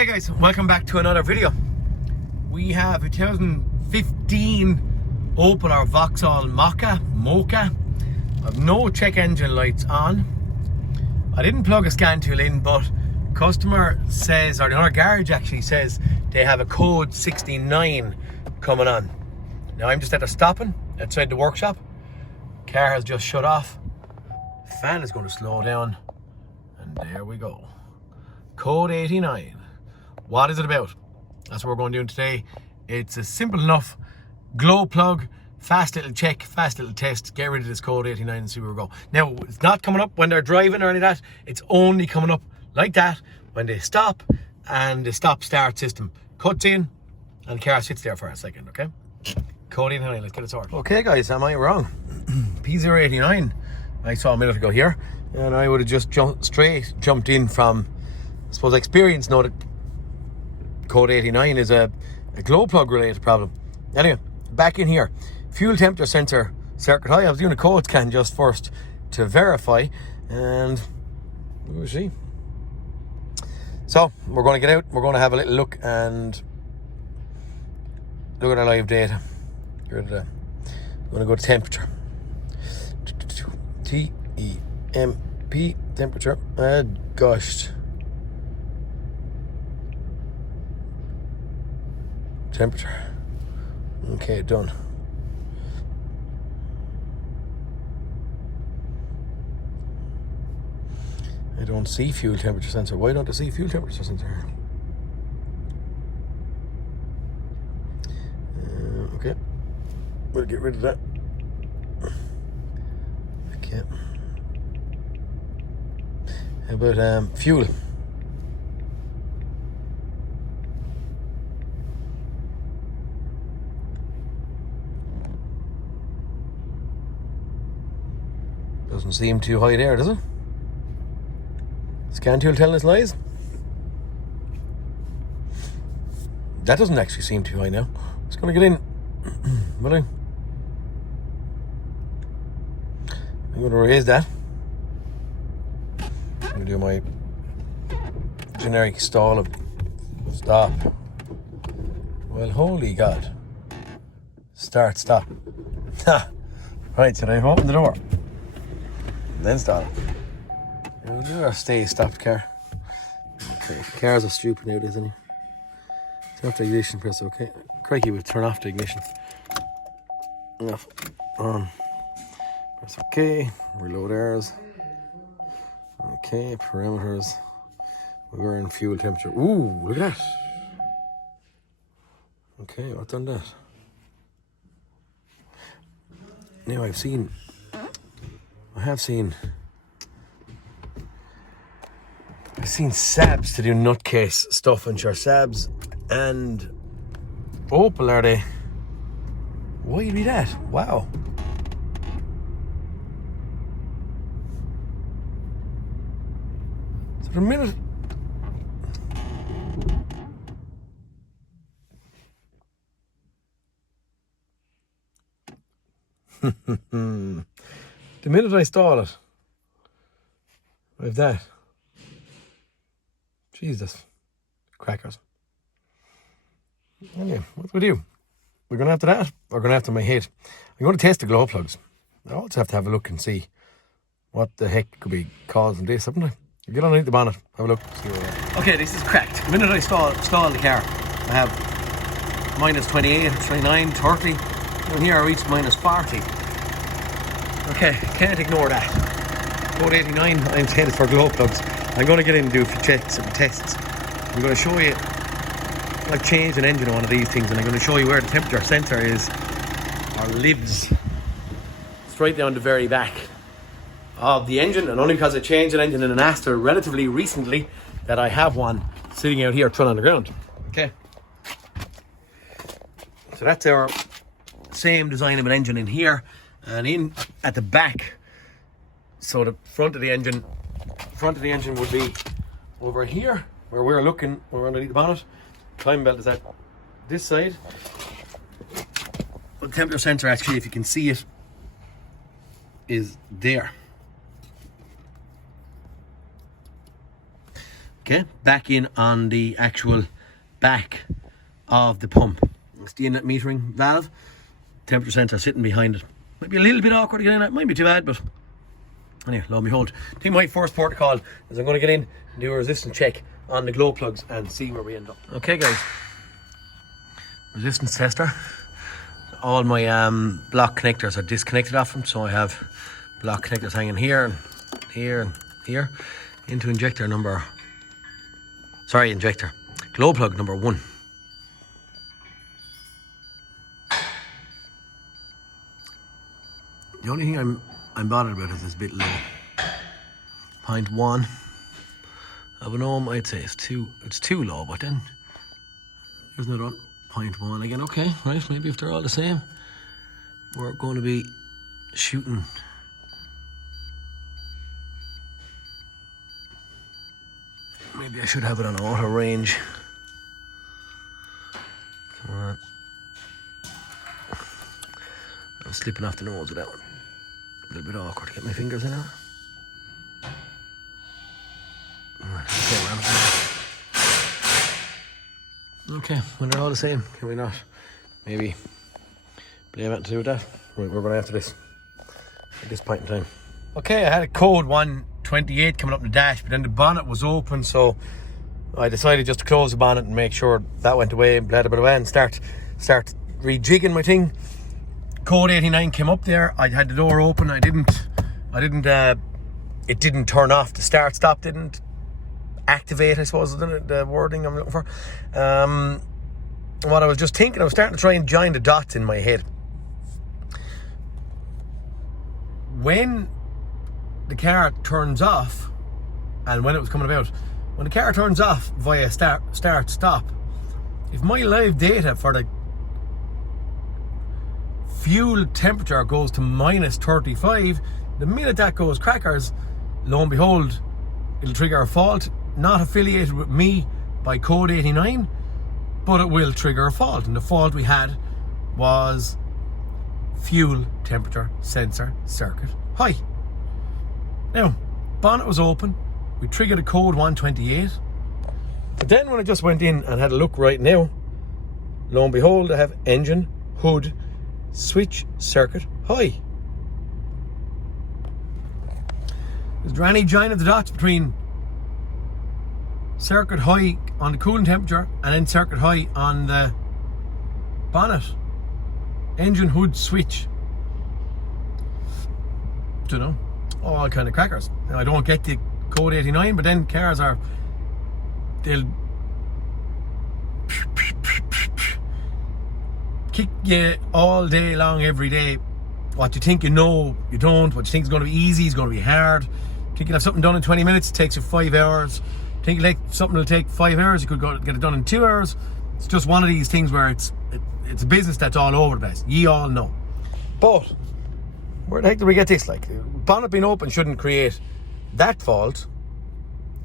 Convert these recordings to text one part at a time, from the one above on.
Okay guys, welcome back to another video. We have a 2015 Opel or Vauxhall Mokka. I've no check engine lights on. I didn't plug a scan tool in, but customer says, or the owner garage actually says, they have a code 69 coming on. Now I'm just at the stopping outside the workshop. Car has just shut off. Fan is going to slow down. And there we go. Code 89. What is it about? That's what we're going to do today. It's a simple enough glow plug, fast little check, fast little test. Get rid of this code 89 and see where we go. Now, it's not coming up when they're driving or any of that. It's only coming up like that when they stop and the stop-start system cuts in and the car sits there for a second, okay? Code 89, let's get it sorted. Okay guys, am I wrong? P089 I saw a minute ago here, and I would have just jumped in from, I suppose, experience. Know that code 89 is a glow plug related problem. Anyway, back in here, fuel temperature sensor circuit high. I was doing a code scan just first to verify, and we'll see. So we're going to get out, we're going to have a little look and look at our live data. We're going to go to temperature. T-E-M-P, temperature, gushed. Temperature. Okay, done. I don't see fuel temperature sensor. Why don't I see fuel temperature sensor? Okay, we'll get rid of that. Okay. How about fuel? Doesn't seem too high there, does it? Scan tool telling us lies? That doesn't actually seem too high now. Just gonna get in. Will I? I'm gonna raise that. I'm gonna do my generic stall of stop. Well, holy God. Start, stop. Ha! Right, so I've opened the door. Then stop. We'll do our stay stopped car. Okay, cars are stupid nowadays, isn't he? Turn off the ignition, press OK. Crikey, we'll turn off the ignition. Off. On. Press OK. Reload ours. Okay, parameters. We're in fuel temperature. Ooh, look at that. Okay, I've done that. Now I have seen Sabs to do nutcase stuff, and sure, Sabs and Opel, are they? Why you do that? Wow. So for a minute. The minute I stall it, with that, Jesus, crackers. Anyway, what do we do? We're going after that, or going after my head? I'm going to test the glow plugs. I also have to have a look and see what the heck could be causing this, haven't I? Get underneath the bonnet, have a look. Okay, this is cracked. The minute I stall the car, I have minus 28, 29, 30. And here I reached minus 40. Okay, can't ignore that. Code 89, I'm intended for glow plugs. I'm going to get in and do a few checks and tests. I'm going to show you, I've changed an engine on one of these things, and I'm going to show you where the temperature sensor is, or lives. It's right down the very back of the engine, and only because I changed an engine in an Astor relatively recently that I have one sitting out here thrown on the ground. Okay. So that's our same design of an engine in here, and in at the back. So the front of the engine would be over here where we're looking. We're underneath the bonnet. Time belt is at this side. The temperature sensor, actually, if you can see it, is there. Okay, back in on the actual back of the pump. It's the inlet metering valve. Temperature sensor sitting behind it. Might be a little bit awkward to get in. It might be too bad, but anyway, lo and behold. I think my first port of call is I'm going to get in and do a resistance check on the glow plugs and see where we end up. Okay, guys. Resistance tester. All my block connectors are disconnected off them, so I have block connectors hanging here and here and here into injector glow plug number 1. The only thing I'm bothered about is it's a bit low. 0.1 of an ohm. I'd say it's too low, but then there's another one. 0.1 again. Okay, right, maybe if they're all the same, we're going to be shooting maybe I should have it on auto range. Come on. I'm slipping off the nose with that one. A little bit awkward to get my fingers in it. Okay, when they're all the same, can we not maybe blame it to do with that? We're going to after this at this point in time. Okay, I had a code 128 coming up the dash, but then the bonnet was open, so I decided just to close the bonnet and make sure that went away and bled a bit away and start rejigging my thing. Code 89 came up there. I had the door open. it didn't turn off. The start stop didn't activate, I suppose, isn't it? The wording I'm looking for. What I was just thinking, I was starting to try and join the dots in my head. When the car turns off, and when it was coming about, when the car turns off via start stop, if my live data for the fuel temperature goes to -35, the minute that goes crackers, lo and behold, it'll trigger a fault, not affiliated with me by code 89, but it will trigger a fault. And the fault we had was fuel temperature sensor circuit high. Now, bonnet was open, we triggered a code 128, but then when I just went in and had a look right now, lo and behold, I have engine, hood, switch circuit high. Is there any join of the dots between circuit high on the cooling temperature and then circuit high on the bonnet? Engine, hood, switch. Don't know. All kind of crackers. Now, I don't get the code 89, but then cars they'll kick you all day long, every day. What you think you know, you don't. What you think is going to be easy is going to be hard. Think you'll have something done in 20 minutes, it takes you 5 hours. Think you like something will take 5 hours, you could go get it done in 2 hours. It's just one of these things where it's a business that's all over the place. Ye all know. But where the heck did we get this? Like, bonnet being open shouldn't create that fault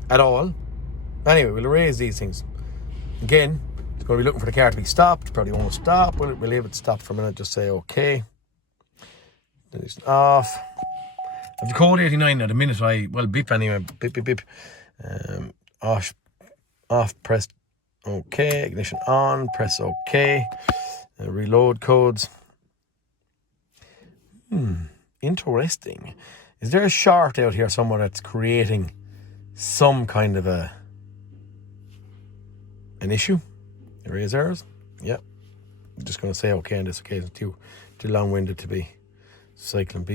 at all. Anyway, we'll erase these things. Again, it's going to be looking for the car to be stopped. Probably won't stop. We'll leave it stop for a minute. Just say okay. Then it's off. I've the code 89 at a minute. Beep anyway. Beep, beep, beep. Off, press okay. Ignition on, press okay. Reload codes. Interesting. Is there a short out here somewhere that's creating some kind of an issue? Erase errors? Yep. I'm just going to say okay on this occasion. Too long-winded to be cycling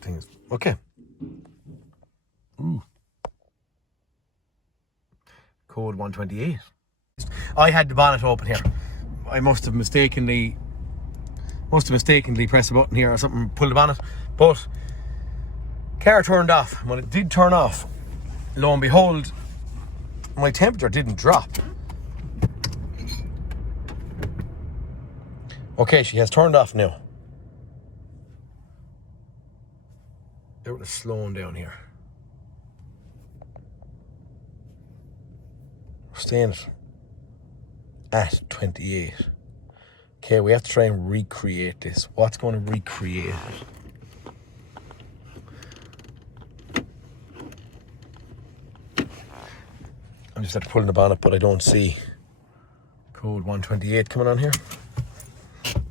things. Okay. Code 128. I had the bonnet open here. I must have mistakenly pressed a button here or something, pulled the bonnet, but car turned off. When it did turn off, lo and behold, my temperature didn't drop. Okay, she has turned off now. They were slowing down here. We're staying at 28. Okay, we have to try and recreate this. What's going to recreate it? I just had to pull in the bonnet, but I don't see code 128 coming on here.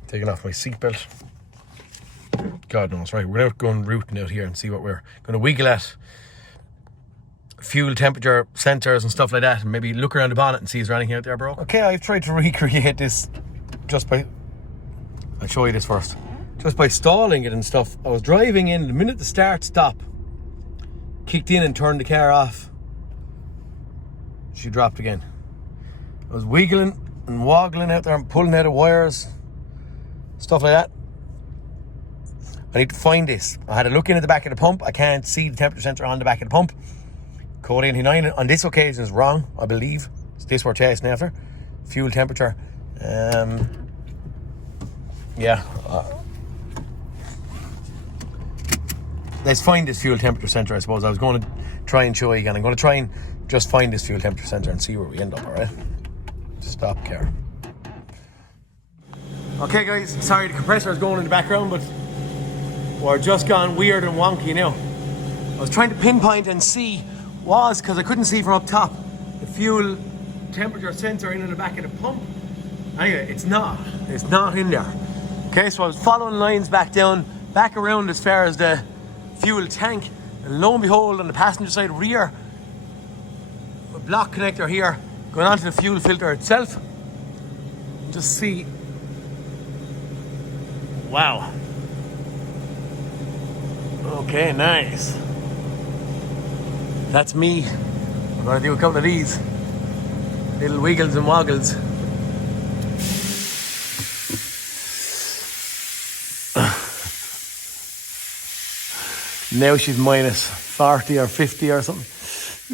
Taking off my seatbelt. God knows, right? We're going to go and routing out here and see what we're going to wiggle at. Fuel temperature sensors and stuff like that, and maybe look around the bonnet and see is there anything out there broke. Okay, I've tried to recreate this just by... I'll show you this first. Just by stalling it and stuff. I was driving in, the minute the start stop kicked in and turned the car off, she dropped again. I was wiggling and woggling out there and pulling out of wires, stuff like that. I need to find this. I had a look in at the back of the pump. I can't see the temperature sensor on the back of the pump. Code 89 on this occasion is wrong, I believe. It's this we're chasing after. Fuel temperature. Yeah. Let's find this fuel temperature sensor, I suppose. I was going to try and show you again. I'm going to try and just find this fuel temperature sensor and see where we end up, alright? Stop car. Okay guys, sorry the compressor is going in the background, but we're just gone weird and wonky now. I was trying to pinpoint and see because I couldn't see from up top, the fuel temperature sensor in the back of the pump. Anyway, it's not in there. Okay, so I was following lines back around as far as the fuel tank, and lo and behold, on the passenger side rear, a block connector here going onto the fuel filter itself. Just see. Wow. Okay, nice. That's me. I'm gonna do a couple of these little wiggles and woggles. Now she's minus 40 or 50 or something.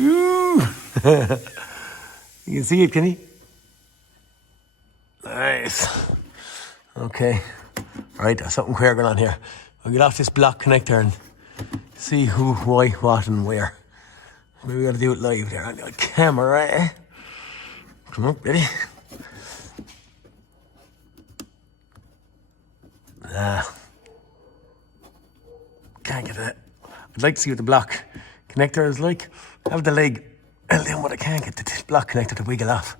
Ooh. You can see it, can you? Nice. Okay. Right, there's something queer going on here. I'll get off this block connector and see who, why, what and where. Maybe we gotta do it live there on the camera, eh? Come on, ready? Can't get that. I'd like to see what the block connector is like. I have the leg held down, but I can't get the block connector to wiggle off.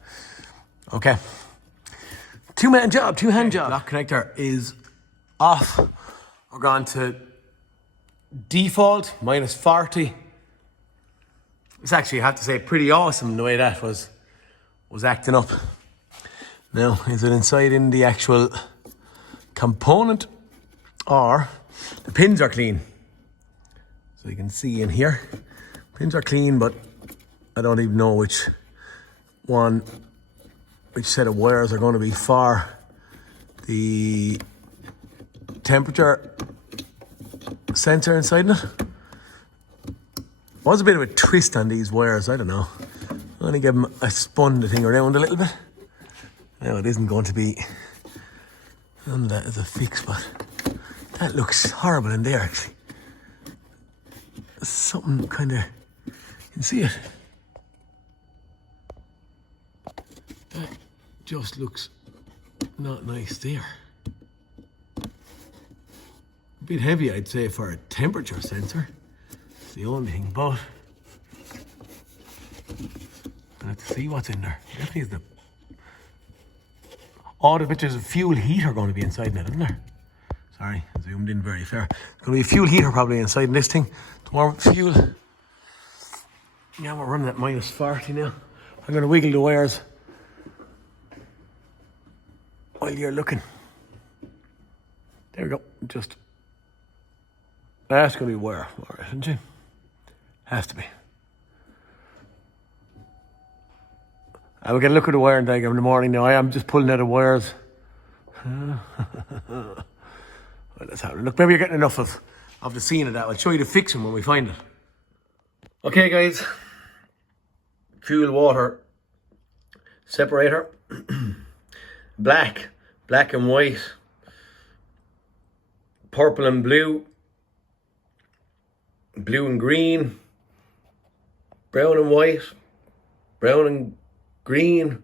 Okay. Two-hand job. Block connector is off. We're going to default, minus 40. It's actually, I have to say, pretty awesome the way that was acting up. Now, is it inside in the actual component, or the pins are clean? So you can see in here, pins are clean, but I don't even know which set of wires are going to be for the temperature sensor inside it. Was a bit of a twist on these wires, I don't know. I only give them, I spun the thing around a little bit. Now it isn't going to be, none of that is a fix, but that looks horrible in there actually. Something kind of, you can see it. That just looks not nice there. A bit heavy, I'd say, for a temperature sensor. It's the only thing, but I have to see what's in there. Definitely is the all the pictures of fuel heater going to be inside it, isn't there? Sorry, I zoomed in very far. There's going to be a fuel heater probably inside in this thing to warm up the fuel. Yeah, we're running at minus 40 now. I'm going to wiggle the wires while you're looking. There we go. Just that's going to be wire, isn't it? Has to be. I will get a look at the wiring diagram in the morning now. I am just pulling out the wires. Well, let's have a look. Maybe you're getting enough of the scene of that. I'll show you the fixing when we find it. Okay, guys. Fuel water separator. Black and white. Purple and blue. Blue and green. Brown and white. Brown and green,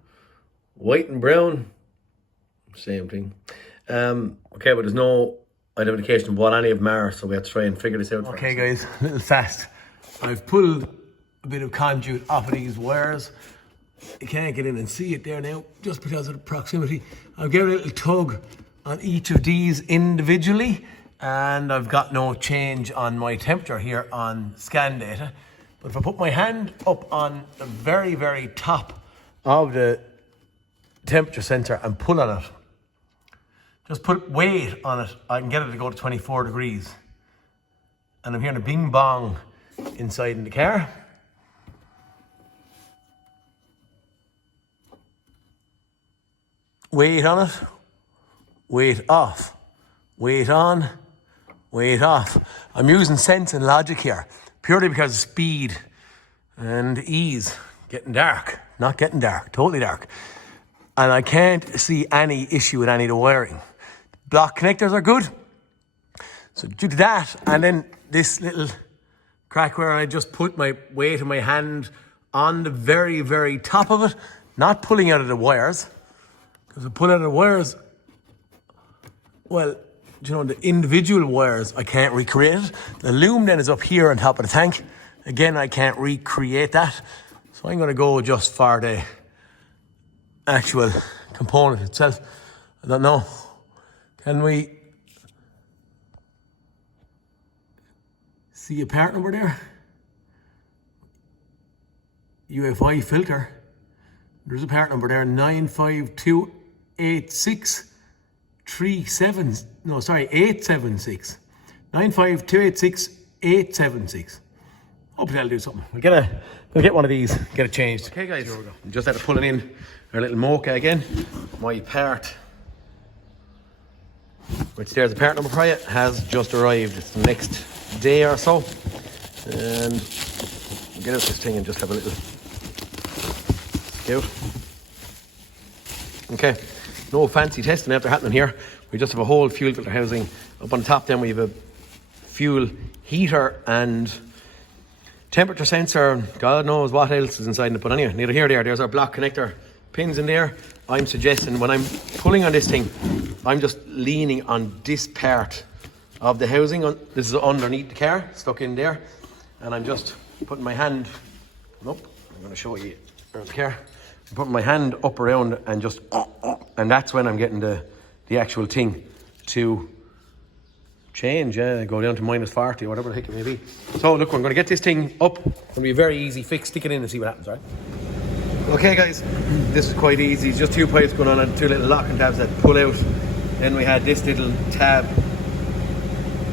white and brown, same thing. Okay, but there's no identification of what any of them are, so we have to try and figure this out. Okay, guys, a little fast. I've pulled a bit of conduit off of these wires. You can't get in and see it there now, just because of the proximity. I'll give it a little tug on each of these individually, and I've got no change on my temperature here on scan data. But if I put my hand up on the very, very top of the temperature sensor and pull on it, just put weight on it, I can get it to go to 24 degrees. And I'm hearing a bing bong inside in the car. Weight on it, weight off, weight on, weight off. I'm using sense and logic here, purely because of speed and ease. Getting dark, not getting dark, totally dark. And I can't see any issue with any of the wiring. Block connectors are good. So due to that, and then this little crack where I just put my weight of my hand on the very, very top of it, not pulling out of the wires. Because I pull out of the wires, well, you know, the individual wires, I can't recreate it. The loom then is up here on top of the tank. Again, I can't recreate that. So I'm going to go just for the actual component itself. I don't know. Can we see a part number there? UFI filter. There's a part number there, 876. 95286. Hopefully that'll do something. We'll get one of these, get it changed. Okay guys, here we go. Just had to pull it in our little Mokka again. My part, which there's a part number for you, has just arrived. It's the next day or so. And we'll get out this thing and just have a little scout. Okay, no fancy testing after happening here. We just have a whole fuel filter housing. Up on top then we have a fuel heater and temperature sensor. God knows what else is inside it, but anyway, neither here nor there. There's our block connector pins in there. I'm suggesting when I'm pulling on this thing, I'm just leaning on this part of the housing. This is underneath the car, stuck in there. And I'm just putting my hand, I'm going to show you around the car. I'm putting my hand up around and just, and that's when I'm getting the actual thing to change, go down to -40 or whatever the heck it may be. So look, we're going to get this thing up. It's going to be a very easy fix. Stick it in and see what happens, right? Okay guys, this is quite easy. Just two pipes going on and two little locking tabs that pull out. Then we had this little tab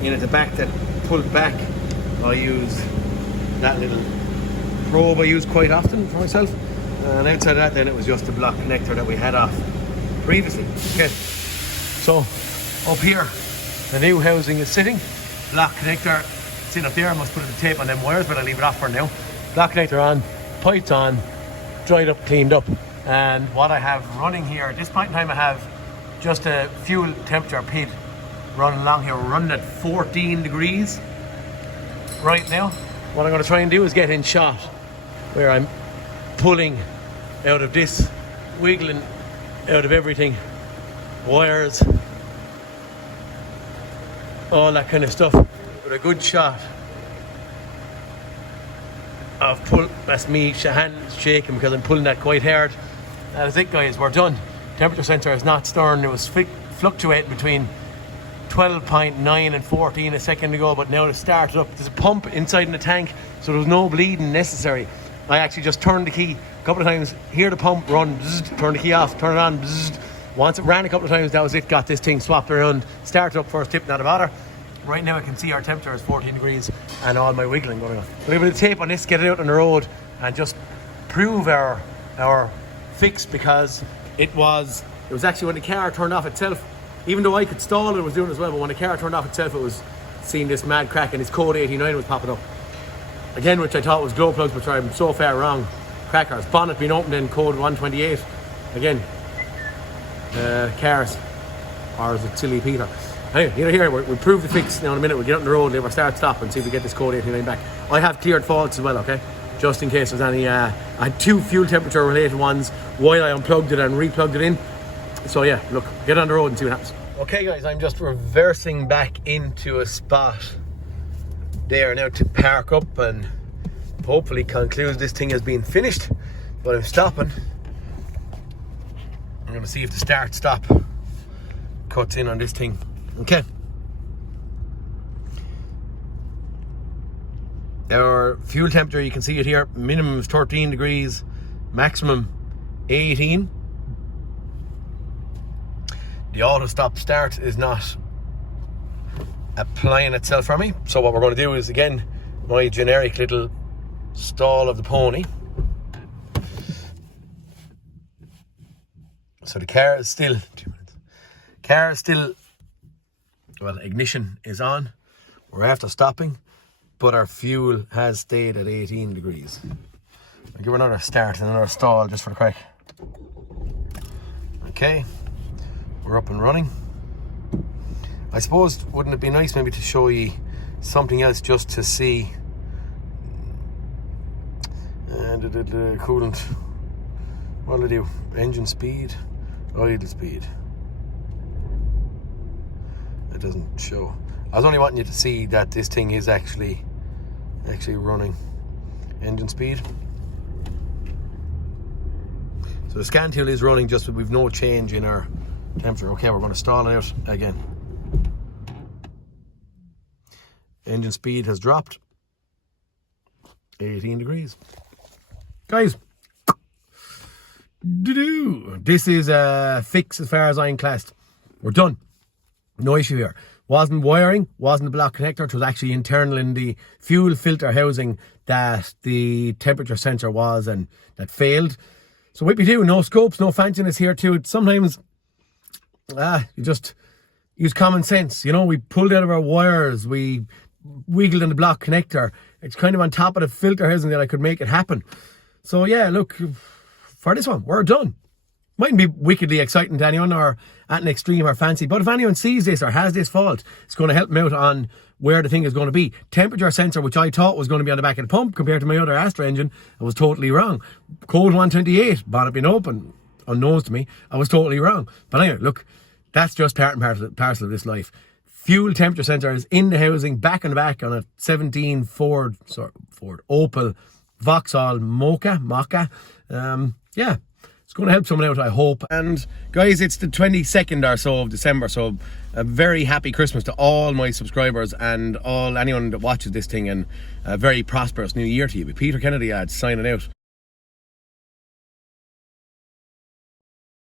in at the back that pulled back. I use that little probe I use quite often for myself. And outside that then it was just the block connector that we had off previously. Okay, so up here the new housing is sitting. Block connector sitting up there. I must put the tape on them wires, but I'll leave it off for now. Block connector on, pipes on, dried up, cleaned up. And what I have running here at this point in time, I have just a fuel temperature PID running along here. We're running at 14 degrees right now. What I'm going to try and do is get in shot where I'm pulling out of this, wiggling out of everything, wires, all that kind of stuff, with a good shot of pull. That's me, hands shaking because I'm pulling that quite hard. That's it guys, we're done. Temperature sensor is not stirring. It was fluctuating between 12.9 and 14 a second ago, but now it started up. There's a pump inside in the tank, so there's no bleeding necessary. I actually just turned the key a couple of times, hear the pump run, bzzz, turn the key off, turn it on, bzzz. Once it ran a couple of times, that was it, got this thing swapped around, started up first tip, not a bother. Right now I can see our temperature is 14 degrees and all my wiggling going on. We'll give it a tape on this, get it out on the road and just prove our fix, because it was actually when the car turned off itself, even though I could stall it was doing it as well, but when the car turned off itself, it was seeing this mad crack and this code 89 was popping up. Again, which I thought was glow plugs, but I'm so far wrong. Crackers. Bonnet being opened in code 128. Again, cars. Or is it Silly Peter? Anyway, here, we'll prove the fix now in a minute. We'll get out on the road, we'll start, stop, and see if we get this code 89 back. I have cleared faults as well, okay? Just in case there's any, I had two fuel temperature related ones while I unplugged it and replugged it in. So yeah, look, get on the road and see what happens. Okay guys, I'm just reversing back into a spot there now to park up and hopefully conclude this thing has been finished. but I'm stopping. I'm going to see if the start stop cuts in on this thing. Okay. Our fuel temperature, you can see it here, minimum is 13 degrees, maximum 18. The auto stop start is not applying itself for me, so what we're going to do is, again, my generic little stall of the pony. So the car is still, well, ignition is on, we're after stopping, but our fuel has stayed at 18 degrees. I'll give her another start and another stall just for the crack. Okay, we're up and running. I suppose, wouldn't it be nice maybe to show you something else just to see the coolant. What'll I do? Engine speed, idle speed. It doesn't show. I was only wanting you to see that this thing is actually running. Engine speed. So the scan tool is running, just we've no change in our temperature. Okay, we're going to stall it out again. Engine speed has dropped. 18 degrees. Guys, this is a fix as far as I'm classed. We're done. No issue here. Wasn't wiring, wasn't the block connector. It was actually internal in the fuel filter housing that the temperature sensor was, and that failed. So what we do, no scopes, no fanciness here to it. Sometimes, you just use common sense. You know, we pulled out of our wires, we wiggled in the block connector. It's kind of on top of the filter housing that I could make it happen. So yeah, look, for this one, we're done. Mightn't be wickedly exciting to anyone or at an extreme or fancy, but if anyone sees this or has this fault, it's going to help them out on where the thing is going to be. Temperature sensor, which I thought was going to be on the back of the pump compared to my other Astra engine, I was totally wrong. Code 128, bonnet being open, unknowns to me, I was totally wrong. But anyway, look, that's just part and parcel of this life. Fuel temperature sensor is in the housing, back on the back on a 17 Ford Opel Vauxhall Mokka. Yeah, it's going to help someone out, I hope. And guys, it's the 22nd or so of December, so a very happy Christmas to all my subscribers and anyone that watches this thing, and a very prosperous new year to you. Peter Kennedy signing out.